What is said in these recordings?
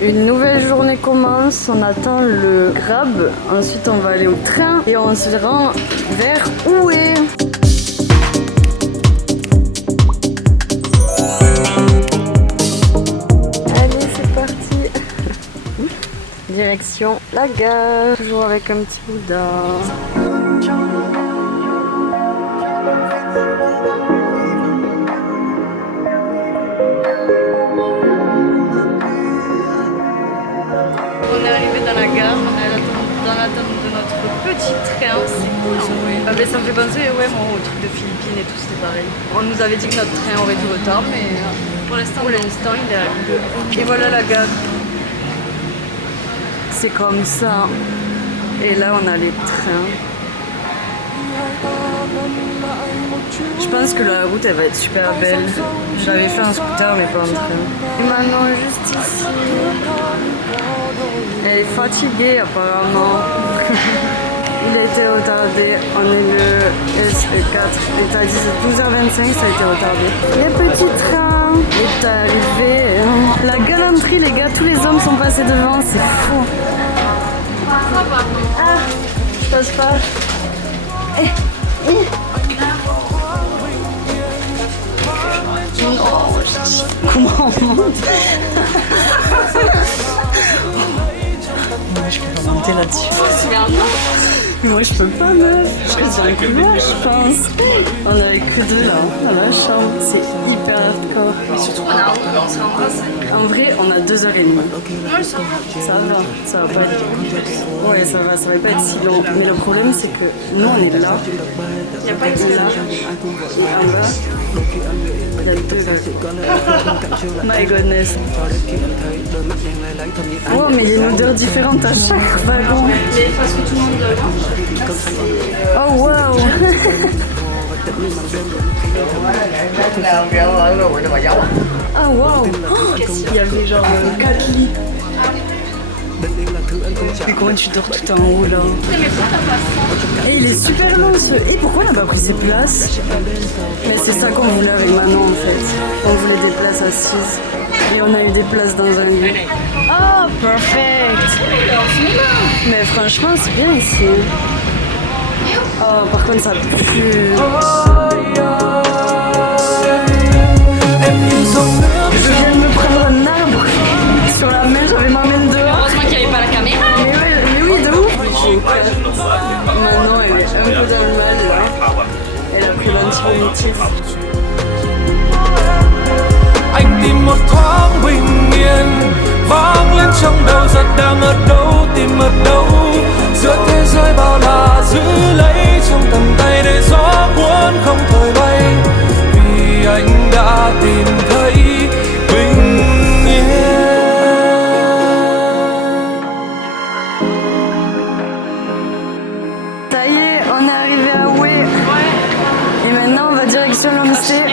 Une nouvelle journée commence, on attend le Grab, ensuite on va aller au train et on se rend vers Oué. Allez, c'est parti. Direction la gare, toujours avec un petit Bouddha. On est arrivé dans la gare, on est dans l'attente de notre petit train, c'est cool en vrai. Ah, mais ça me fait penser au truc de Philippines et tout, c'était pareil. On nous avait dit que notre train aurait du retard, mais pour l'instant il est arrivé. Et voilà la gare. C'est comme ça. Et là on a les trains. Je pense que la route elle va être super belle. J'avais fait un scooter mais pas un train. Et maintenant juste ici. Elle est fatiguée apparemment. Il a été retardé. On est le SE4. Il t'a dit 12h25, ça a été retardé. Les petits trains est arrivé. La galanterie les gars, tous les hommes sont passés devant, c'est fou. Ah, je passe pas. Comment on monte? Moi je peux pas monter là-dessus. Moi je peux pas meuf. Je reste dans le couloir je pense. On avait que deux là dans la chambre. C'est hyper hardcore. Mais surtout on s'est embrassé. En vrai on a 2h30. Ça va pas être. Ouais ça va pas être si long. Mais le problème c'est que nous on est là. Il n'y a pas que là. En bas. Il y a deux là. My goodness. Oh mais il y a une odeur différente à chaque wagon. Mais parce que tout le monde là. Oh wow. Ah wow. Il y avait genre 4 lits. Mais comment tu dors tout en haut là? Et il est super long ce. Et pourquoi on n'a pas pris ses places? Mais c'est ça qu'on voulait avec Manon en fait. On voulait des places assises. Et on a eu des places dans un lit. Oh perfect. Mais franchement c'est bien ici. Oh par contre ça pue. Je viens de me prendre un arbre sur la main, j'avais ma main dehors. Heureusement qu'il n'y avait pas la caméra. Mais oui, de ouf. Maintenant, elle est un peu dans le mal là. Elle a pris l'antivomitif. Anh tìm một thoáng bình yên vang lên trong đầu giật đang ở đâu tìm ở đâu giữa thế giới bao la giữ lấy trong tầm tay để gió cuốn không thôi bay vì anh đã tìm thấy bình yên. Ça y est, on est arrivé à Oué. Et maintenant on va direction l'Omsé.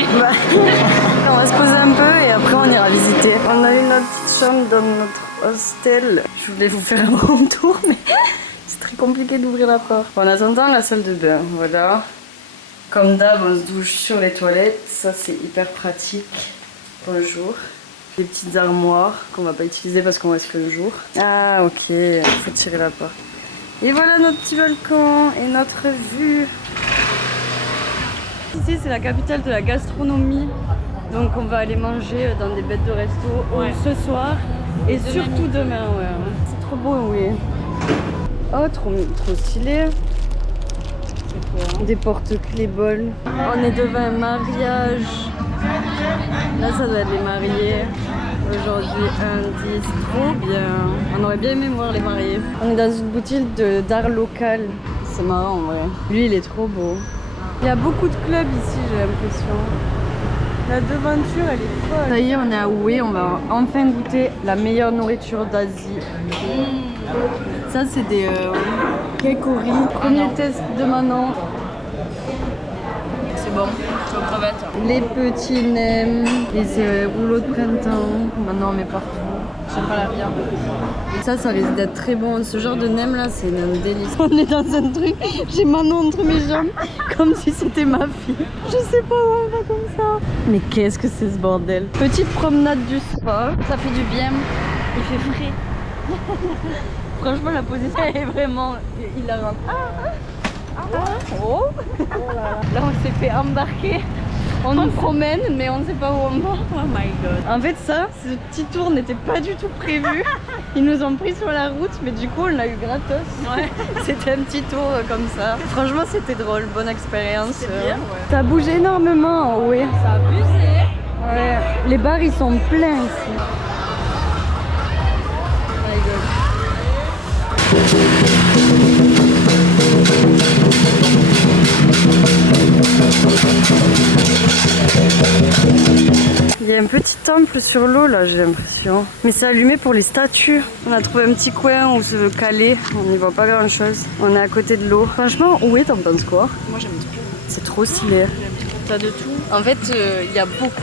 On va se poser un peu et après on ira visiter. On a eu notre petite chambre dans notre hostel. Je voulais vous faire un bon tour mais c'est très compliqué d'ouvrir la porte. En attendant la salle de bain, voilà. Comme d'hab on se douche sur les toilettes. Ça c'est hyper pratique. Bonjour. Des petites armoires qu'on va pas utiliser parce qu'on reste que le jour. Ah ok, il faut tirer la porte. Et voilà notre petit balcon et notre vue. Ici c'est la capitale de la gastronomie. Donc on va aller manger dans des bêtes de resto ce soir et surtout demain. Ouais. C'est trop beau, oui. Oh trop stylé. Des porte-clés bols. On est devant un mariage. Là ça doit être les mariés. Aujourd'hui un 10, trop bien. On aurait bien aimé voir les mariés. On est dans une boutique d'art local. C'est marrant en vrai. Lui il est trop beau. Il y a beaucoup de clubs ici j'ai l'impression. La devanture elle est folle. Ça y est on est à Oué, on va enfin goûter la meilleure nourriture d'Asie. Ça c'est des cakes au riz. Premier test de Manon. C'est bon, c'est aux crevettes. Les petits nems, les rouleaux de printemps. Maintenant on met partout. J'aime pas la viande. Ça risque d'être très bon. Ce genre de nem là, c'est un délice. On est dans un truc, j'ai Manon entre mes jambes, comme si c'était ma fille. Je sais pas où on va comme ça. Mais qu'est-ce que c'est ce bordel? Petite promenade du soir. Ça fait du bien. Il fait frais. Franchement, la position est vraiment hilarante. Oh. Là, on s'est fait embarquer. On nous promène, mais on ne sait pas où on va. Oh my god. En fait, ce petit tour n'était pas du tout prévu. Ils nous ont pris sur la route, mais du coup, on l'a eu gratos. Ouais. C'était un petit tour comme ça. Franchement, c'était drôle, bonne expérience. C'est bien, ouais. Ça bouge énormément, oui. Ça a abusé. Ouais. Les bars, ils sont pleins ici. Oh my god. Il y a un petit temple sur l'eau là, j'ai l'impression. Mais c'est allumé pour les statues. On a trouvé un petit coin où se caler. On n'y voit pas grand chose. On est à côté de l'eau. Franchement, où est t'en penses quoi? Moi j'aime trop. C'est trop stylé. T'as de tout. En fait, il y a beaucoup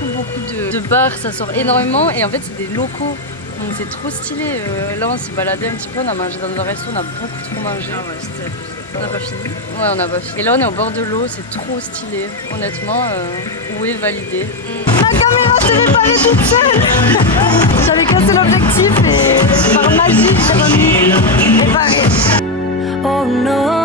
de bars, ça sort énormément. Et en fait, c'est des locaux. Donc c'est trop stylé. Là, on s'est baladé un petit peu. On a mangé dans un resto, on a beaucoup trop mangé. Ah ouais, c'était abusé. On n'a pas fini. Ouais, on a pas fini. Et là, on est au bord de l'eau, c'est trop stylé. Honnêtement, où est validé. Ma caméra s'est réparée toute seule. J'avais cassé l'objectif et par magie, j'ai remis réparé. Oh non.